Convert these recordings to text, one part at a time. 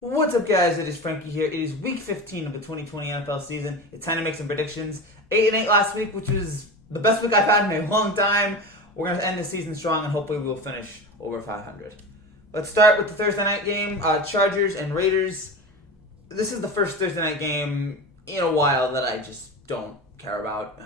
What's up, guys? It is Frankie here. It is week 15 of the 2020 NFL season. It's time to make some predictions. 8-8 last week, which was the best week I've had in a long time. We're going to end the season strong, and hopefully we will finish over 500. Let's start with the Thursday night game, Chargers and Raiders. This is the first Thursday night game in a while that I just don't care about.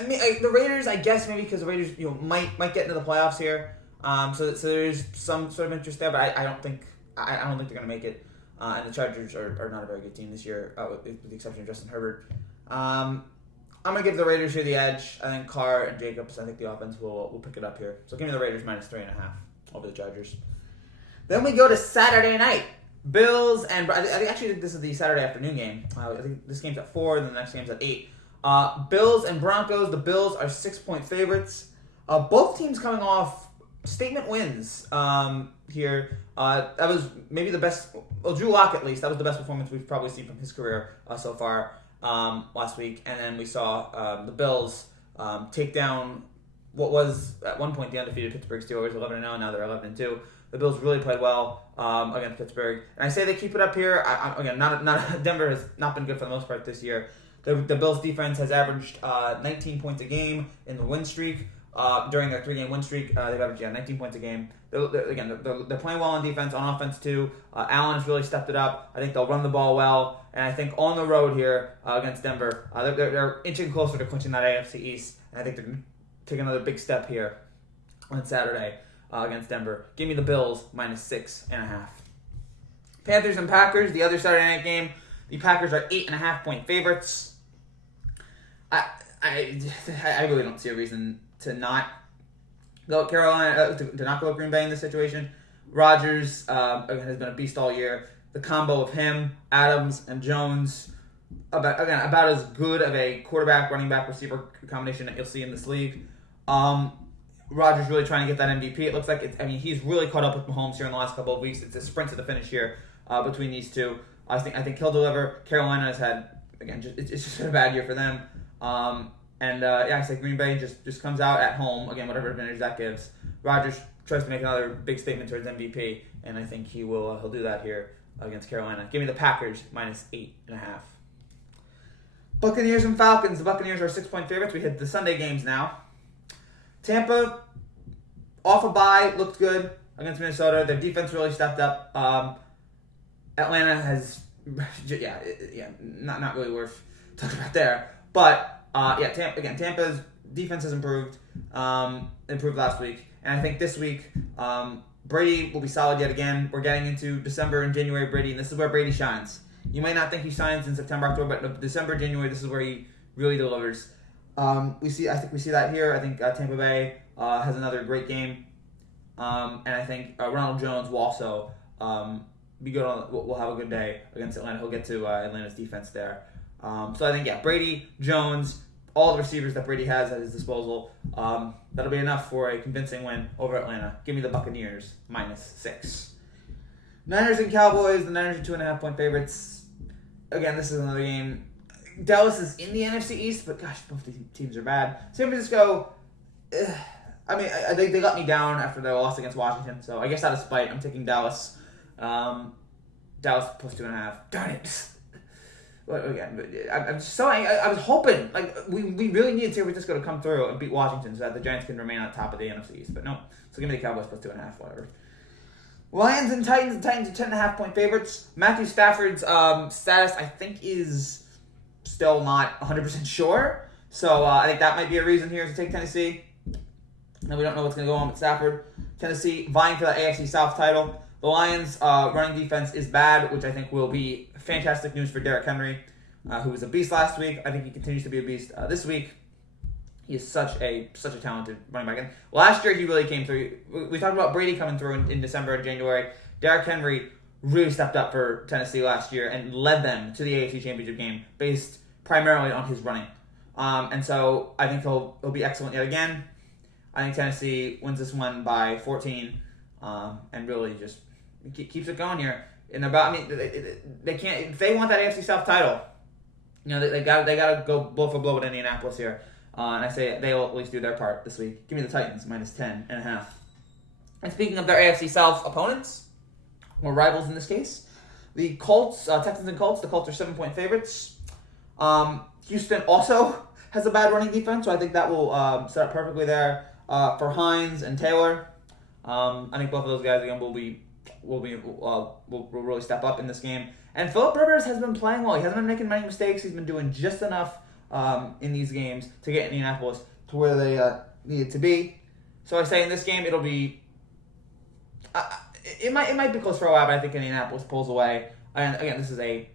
The Raiders, I guess maybe because the Raiders might get into the playoffs here. So there's some sort of interest there, but I don't think they're going to make it. And the Chargers are not a very good team this year, with the exception of Justin Herbert. I'm going to give the Raiders here the edge. I think Carr and Jacobs, I think the offense will pick it up here. So give me the Raiders minus 3.5 over the Chargers. Then we go to Saturday night. Bills and I think this is the Saturday afternoon game. I think this game's at 4, and the next game's at 8. Bills and Broncos. The Bills are 6-point favorites. Both teams coming off statement wins here. That was maybe the best. Well, Drew Lock at least. That was the best performance we've probably seen from his career so far last week. And then we saw the Bills take down what was at one point the undefeated Pittsburgh Steelers, 11-0. Now they're 11-2. The Bills really played well against Pittsburgh, and I say they keep it up here. Denver has not been good for the most part this year. The Bills defense has averaged 19 points a game in the win streak. During their 3-game win streak, they've averaged 19 points a game. They're playing well on defense, on offense too. Allen has really stepped it up. I think they'll run the ball well, and I think on the road here against Denver, they're inching closer to clinching that AFC East, and I think they're going to take another big step here on Saturday against Denver. Give me the Bills minus 6.5. Panthers and Packers, the other Saturday night game. The Packers are 8.5-point favorites. I really don't see a reason to not go with Carolina, to not go with Green Bay in this situation. Rodgers has been a beast all year. The combo of him, Adams, and Jones, about as good of a quarterback, running back, receiver combination that you'll see in this league. Rodgers really trying to get that MVP. It looks like he's really caught up with Mahomes here in the last couple of weeks. It's a sprint to the finish here between these two. I think he'll deliver. Carolina has had it's just been a bad year for them. I say Green Bay just comes out at home again, whatever advantage that gives. Rodgers tries to make another big statement towards MVP, and I think he'll do that here against Carolina. Give me the Packers minus 8.5. Buccaneers and Falcons. The Buccaneers are 6-point favorites. We hit the Sunday games now. Tampa, off a bye, looked good against Minnesota. Their defense really stepped up. Atlanta has, not really worth talking about there. But Tampa's defense has improved last week, and I think this week Brady will be solid yet again. We're getting into December and January Brady, and this is where Brady shines. You might not think he shines in September, October, but in December, January, this is where he really delivers. I think we see that here. I think Tampa Bay has another great game, and I think Ronald Jones will also be good will have a good day against Atlanta. He'll get to Atlanta's defense there. So I think Brady, Jones, all the receivers that Brady has at his disposal, that'll be enough for a convincing win over Atlanta. Give me the Buccaneers minus 6. Niners and Cowboys. The Niners are 2.5-point favorites. Again, this is another game. Dallas is in the NFC East, but gosh, both these teams are bad. San Francisco, they let me down after their loss against Washington, so I guess out of spite, I'm taking Dallas. Dallas plus 2.5. Darn it. I was hoping, we really need San Francisco to come through and beat Washington so that the Giants can remain on top of the NFC East, but no. So give me the Cowboys plus 2.5, whatever. Lions and Titans. The Titans are 10.5-point favorites. Matthew Stafford's status, I think, is still not 100% sure. So I think that might be a reason here to take Tennessee. And we don't know what's going to go on with Stafford. Tennessee vying for that AFC South title. The Lions' running defense is bad, which I think will be fantastic news for Derrick Henry, who was a beast last week. I think he continues to be a beast this week. He is such a talented running back. And last year he really came through. We talked about Brady coming through in December and January. Derrick Henry really stepped up for Tennessee last year and led them to the AFC Championship game based primarily on his running. And so I think he'll be excellent yet again. I think Tennessee wins this one by 14 and really just keeps it going here. They can't, if they want that AFC South title, they got to go blow for blow with Indianapolis here. And I say they'll at least do their part this week. Give me the Titans minus 10.5. And speaking of their AFC South opponents, or rivals in this case. The Colts, Texans and Colts, the Colts are 7-point favorites. Houston also has a bad running defense, so I think that will set up perfectly there for Hines and Taylor. I think both of those guys again will really step up in this game. And Phillip Rivers has been playing well. He hasn't been making many mistakes. He's been doing just enough in these games to get Indianapolis to where they need it to be. So I say in this game it'll be it might be close for a while, but I think Indianapolis pulls away. And again, this is a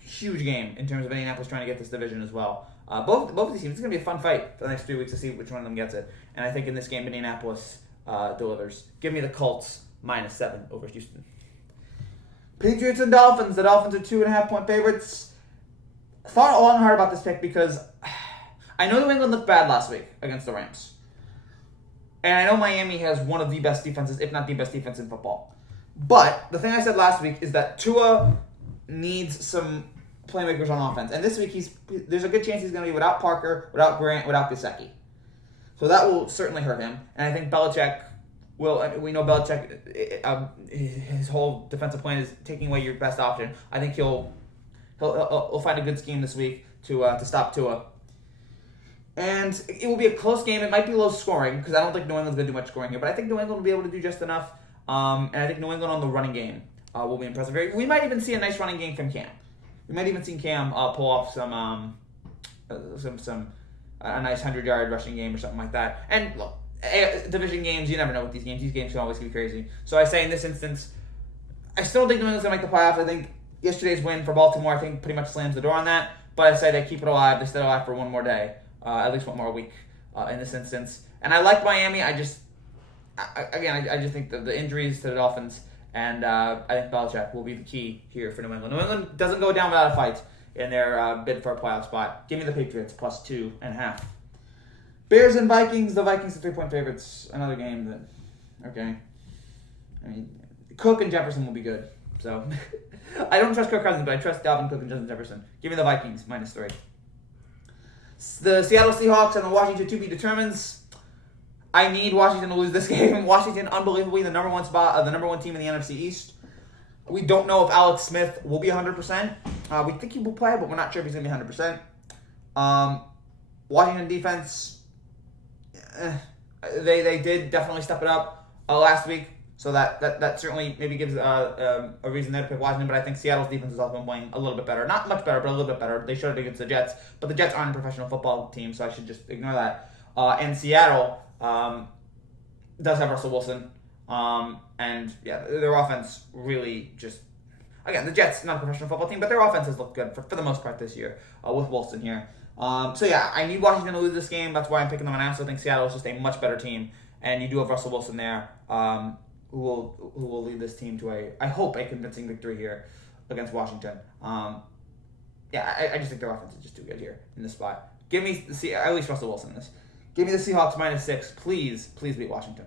huge game in terms of Indianapolis trying to get this division as well. Both of these teams, it's going to be a fun fight for the next 3 weeks to see which one of them gets it. And I think in this game, Indianapolis delivers. Give me the Colts -7 over Houston. Patriots and Dolphins. The Dolphins are 2.5-point favorites. Thought long and hard about this pick because I know New England looked bad last week against the Rams. And I know Miami has one of the best defenses, if not the best defense in football. But the thing I said last week is that Tua needs some playmakers on offense. And this week, there's a good chance he's going to be without Parker, without Grant, without Gesicki. So that will certainly hurt him. And I think Belichick will, we know Belichick, his whole defensive plan is taking away your best option. I think he'll find a good scheme this week to stop Tua. And it will be a close game. It might be low scoring because I don't think New England's going to do much scoring here. But I think New England will be able to do just enough. And I think New England on the running game will be impressive. We might even see a nice running game from Cam. We might even see Cam pull off a nice 100-yard rushing game or something like that. And look, division games, you never know with these games. These games can always be crazy. So I say in this instance, I still think New England's going to make the playoffs. I think yesterday's win for Baltimore, I think, pretty much slams the door on that. But I say they keep it alive. They stay alive for one more day. At least one more week in this instance. And I like Miami. I just think that the injuries to the Dolphins and I think Belichick will be the key here for New England. New England doesn't go down without a fight in their bid for a playoff spot. Give me the Patriots +2.5. Bears and Vikings. The Vikings are 3-point favorites. Another game that, okay. I mean, Cook and Jefferson will be good. So I don't trust Kirk Cousins, but I trust Dalvin Cook and Justin Jefferson. Give me the Vikings -3. The Seattle Seahawks and the Washington to be determines. I need Washington to lose this game. Washington, unbelievably, the number one spot, the number one team in the NFC East. We don't know if Alex Smith will be 100%. We think he will play, but we're not sure if he's going to be 100%. Washington defense, they did definitely step it up last week, so that certainly maybe gives a reason there to pick Washington. But I think Seattle's defense has also been playing a little bit better, not much better, but a little bit better. They showed it against the Jets, but the Jets aren't a professional football team, so I should just ignore that. And Seattle does have Russell Wilson, and yeah, their offense really just. Again, the Jets, not a professional football team, but their offense has looked good for the most part this year with Wilson here. So yeah, I need Washington to lose this game. That's why I'm picking them. And I also think Seattle is just a much better team, and you do have Russell Wilson there, who will lead this team to I hope a convincing victory here against Washington. Yeah, I just think their offense is just too good here in this spot. Give me at least Russell Wilson in this. Give me the Seahawks -6. Please beat Washington.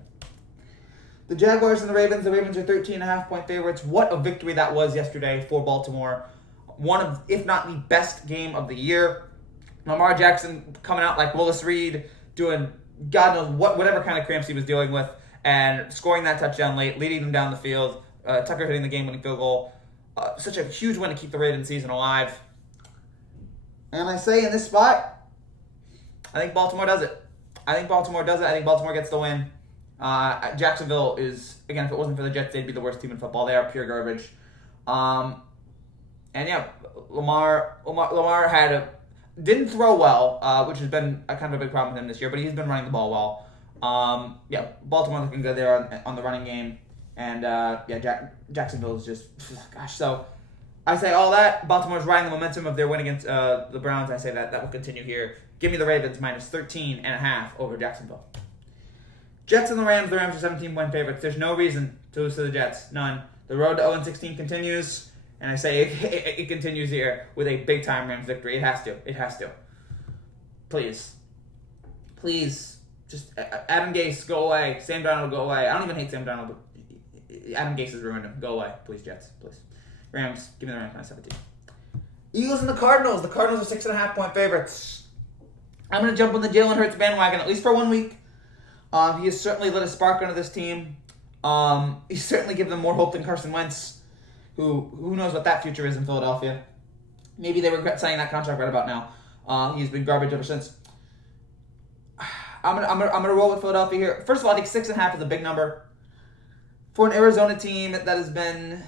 The Jaguars and the Ravens. The Ravens are 13.5-point favorites. What a victory that was yesterday for Baltimore. One of, if not the best game of the year. Lamar Jackson coming out like Willis Reed, doing God knows whatever kind of cramps he was dealing with, and scoring that touchdown late, leading them down the field. Tucker hitting the game-winning field goal. Such a huge win to keep the Ravens season alive. And I say in this spot, I think Baltimore does it. I think Baltimore gets the win. Jacksonville is, again, if it wasn't for the Jets, they'd be the worst team in football. They are pure garbage. And yeah, Lamar didn't throw well, which has been a kind of a big problem with him this year, but he's been running the ball well. Yeah, Baltimore looking good there on the running game. And Jacksonville is just, gosh. So I say all that. Baltimore's riding the momentum of their win against the Browns. I say that will continue here. Give me the Ravens -13.5 over Jacksonville. Jets and the Rams. The Rams are 17-point favorites. There's no reason to lose to the Jets. None. The road to 0-16 continues. And I say it continues here with a big-time Rams victory. It has to. Please. Just Adam Gase, go away. Sam Darnold, go away. I don't even hate Sam Darnold, but Adam Gase has ruined him. Go away. Please, Jets. Please. Rams. Give me the Rams -17. Eagles and the Cardinals. The Cardinals are 6.5-point favorites. I'm going to jump on the Jalen Hurts bandwagon, at least for 1 week. He has certainly lit a spark under this team. He's certainly given them more hope than Carson Wentz, who knows what that future is in Philadelphia. Maybe they regret signing that contract right about now. He's been garbage ever since. I'm gonna roll with Philadelphia here. First of all, I think 6.5 is a big number for an Arizona team that has been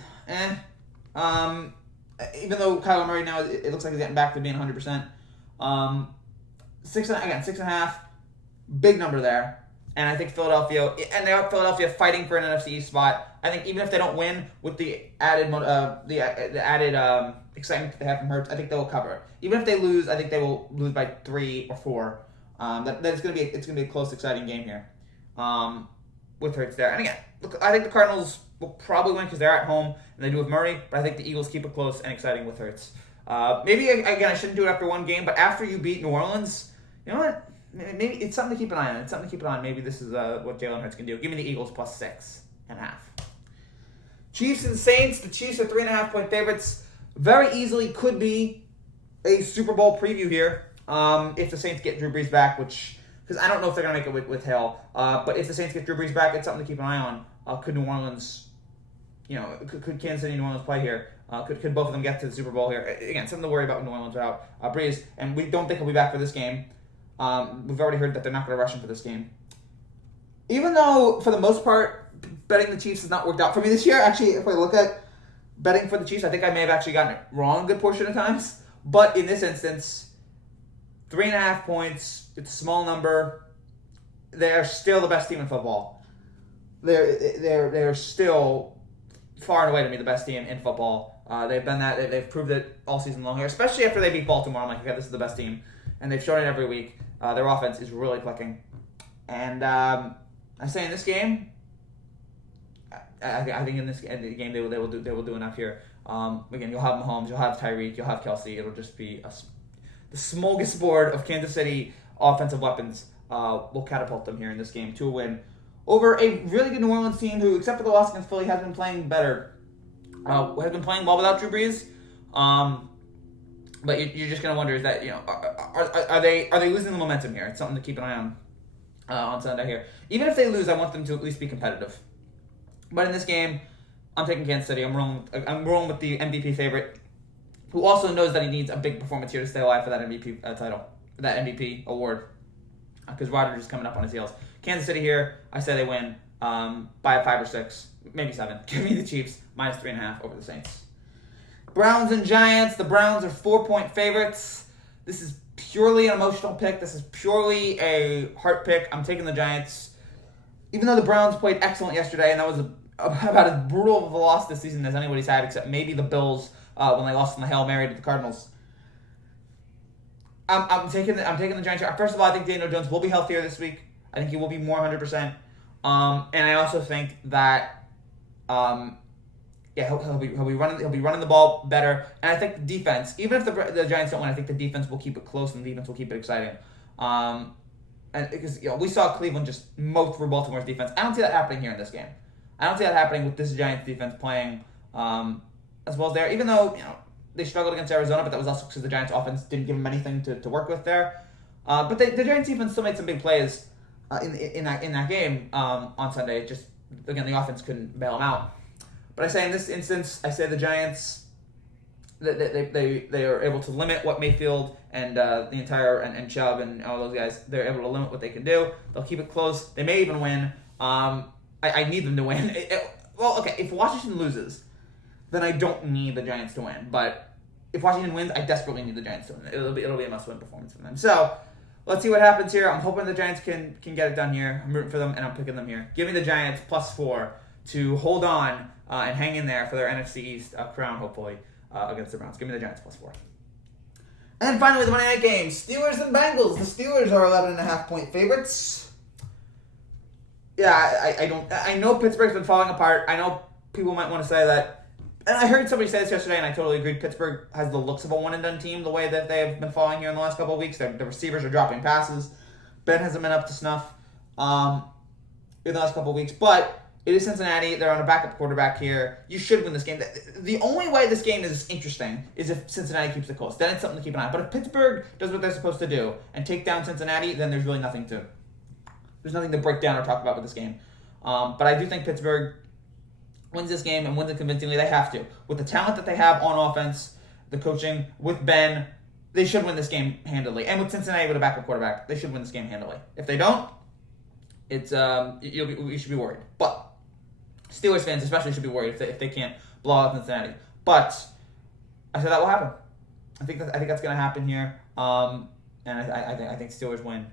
even though Kyler Murray now it looks like he's getting back to being 100%. 6.5, big number there. And I think Philadelphia fighting for an NFC East spot. I think even if they don't win with the added excitement that they have from Hurts, I think they will cover. Even if they lose, I think they will lose by 3 or 4. It's gonna be a close, exciting game here, with Hurts there. And again, look, I think the Cardinals will probably win because they're at home and they do with Murray. But I think the Eagles keep it close and exciting with Hurts. Maybe again, I shouldn't do it after one game, but after you beat New Orleans, you know what? Maybe it's something to keep an eye on. Maybe this is what Jalen Hurts can do. Give me the Eagles plus 6.5. Chiefs and Saints. The Chiefs are 3.5-point favorites. Very easily could be a Super Bowl preview here. If the Saints get Drew Brees back, because I don't know if they're gonna make it with Hill. But if the Saints get Drew Brees back, it's something to keep an eye on. Could New Orleans, could Kansas City and New Orleans play here? Could both of them get to the Super Bowl here? Again, something to worry about with New Orleans without Brees, and we don't think he'll be back for this game. We've already heard that they're not going to rush him for this game. Even though, for the most part, betting the Chiefs has not worked out for me this year. Actually, if I look at betting for the Chiefs, I think I may have actually gotten it wrong a good portion of times. But in this instance, 3.5 points, it's a small number. They are still the best team in football. They're still far and away to me the best team in football. They've done that. They've proved it all season long here, especially after they beat Baltimore. I'm like, okay, this is the best team. And they've shown it every week. Their offense is really clicking. And I say in this game, I think in the game they will do enough here. Again, you'll have Mahomes, you'll have Tyreek, you'll have Kelsey. It'll just be the smorgasbord of Kansas City offensive weapons will catapult them here in this game to a win over a really good New Orleans team who, except for the loss against Philly, has been playing better. Has been playing well without Drew Brees. But you're just gonna wonder, is that are they losing the momentum here? It's something to keep an eye on Sunday here. Even if they lose, I want them to at least be competitive. But in this game, I'm taking Kansas City. I'm rolling with the MVP favorite, who also knows that he needs a big performance here to stay alive for that MVP title, that MVP award, because Rodgers is coming up on his heels. Kansas City here, I say they win by 5 or 6, maybe 7. Give me the Chiefs minus 3.5 over the Saints. Browns and Giants. The Browns are 4-point favorites. This is purely an emotional pick. This is purely a heart pick. I'm taking the Giants. Even though the Browns played excellent yesterday, and that was about as brutal of a loss this season as anybody's had, except maybe the Bills when they lost in the Hail Mary to the Cardinals. I'm taking the Giants. First of all, I think Daniel Jones will be healthier this week. I think he will be more 100%. And I also think that he'll be running the ball better. And I think the defense, even if the Giants don't win, I think the defense will keep it close and the defense will keep it exciting. And because we saw Cleveland just mow through Baltimore's defense. I don't see that happening here in this game. I don't see that happening with this Giants defense playing as well as there. Even though they struggled against Arizona, but that was also because the Giants offense didn't give them anything to work with there. But the Giants defense still made some big plays in that game on Sunday. Just again, the offense couldn't bail them out. But I say in this instance, I say the Giants, they are able to limit what Mayfield and the entire and Chubb and all those guys, they're able to limit what they can do. They'll keep it close. They may even win. I need them to win. If Washington loses, then I don't need the Giants to win. But if Washington wins, I desperately need the Giants to win. It'll be a must-win performance for them. So let's see what happens here. I'm hoping the Giants can get it done here. I'm rooting for them, and I'm picking them here. Give me the Giants +4 to hold on and hang in there for their NFC East crown, hopefully, against the Browns. Give me the Giants +4. And finally, the Monday night game, Steelers and Bengals. The Steelers are 11.5-point favorites. Yeah, I know Pittsburgh's been falling apart. I know people might want to say that. And I heard somebody say this yesterday, and I totally agreed. Pittsburgh has the looks of a one-and-done team, the way that they have been falling here in the last couple of weeks. The receivers are dropping passes. Ben hasn't been up to snuff in the last couple of weeks. But it is Cincinnati. They're on a backup quarterback here. You should win this game. The only way this game is interesting is if Cincinnati keeps it close. Then it's something to keep an eye on. But if Pittsburgh does what they're supposed to do and take down Cincinnati, then there's really nothing to break down or talk about with this game. But I do think Pittsburgh wins this game and wins it convincingly. They have to. With the talent that they have on offense, the coaching, with Ben, they should win this game handily. And with Cincinnati with a backup quarterback, they should win this game handily. If they don't, it's you should be worried. But Steelers fans especially should be worried if they can't blow out Cincinnati. But I said that will happen. I think that's going to happen here. And I think Steelers win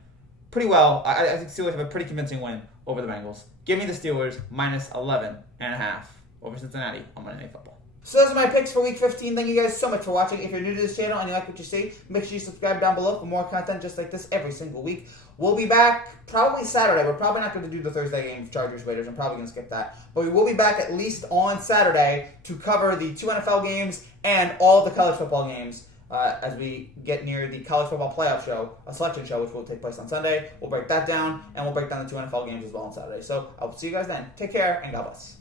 pretty well. I think Steelers have a pretty convincing win over the Bengals. Give me the Steelers minus 11.5 over Cincinnati on Monday Night Football. So those are my picks for Week 15. Thank you guys so much for watching. If you're new to this channel and you like what you see, make sure you subscribe down below for more content just like this every single week. We'll be back probably Saturday. We're probably not going to do the Thursday game, Chargers-Raiders. I'm probably going to skip that. But we will be back at least on Saturday to cover the 2 NFL games and all of the college football games as we get near the college football playoff show, a selection show, which will take place on Sunday. We'll break that down, and we'll break down the 2 NFL games as well on Saturday. So I'll see you guys then. Take care, and God bless.